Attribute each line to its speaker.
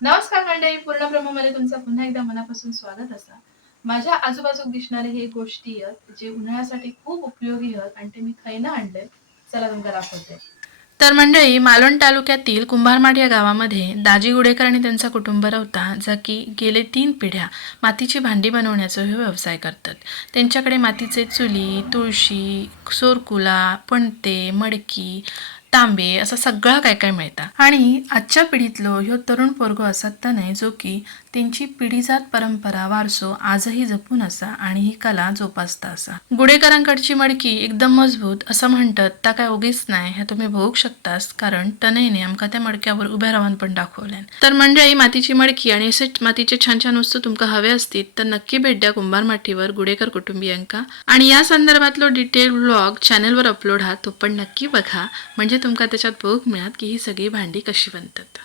Speaker 1: नमस्कार मंडळी पूर्ण ब्रह्ममध्ये तुमचं पुन्हा एकदा मनापासून स्वागत असा माझ्या आजूबाजूक दिसणारे हे गोष्टी आहेत जे उन्हाळ्यासाठी खूप उपयोगी आहेत आणि ते मी खैनं आणले चला तुमका दाखवते. तर मंडळी मालवण तालुक्यातील कुंभारमाड या गावामध्ये दाजी गुडेकर आणि त्यांचा कुटुंब राहता जा की गेले तीन पिढ्या मातीची भांडी बनवण्याचा हे व्यवसाय करतात. त्यांच्याकडे मातीचे चुली तुळशी सोरकुला पणते मडकी तांबे असं सगळं काय काय मिळता. आणि आजच्या पिढीतलो ह्यो तरुण पोरगो असत तर नाही जो की त्यांची पिढीजात परंपरा वारसो आजही जपून असा आणि ही कला जोपासता असा. गुडेकरांकडची मडकी एकदम मजबूत असं म्हणतात ता काय उगीच नाही हे तुम्ही बघू शकतास कारण तनयने आमका त्या मडक्यावर उभ्या राहून पण दाखवले तर मंडळी मातीची मडकी आणि असे मातीचे छान छान वस्तू तुमका हवे असतील तर नक्की भेट द्या कुंभार माठीवर गुडेकर कुटुंबियांका. आणि या संदर्भातलो डिटेल ब्लॉग चॅनलवर अपलोड हा तो पण नक्की बघा. म्हणजे तुमकां त्याच्यात बघूक मिळत की ही सगळी भांडी कशी बनतात?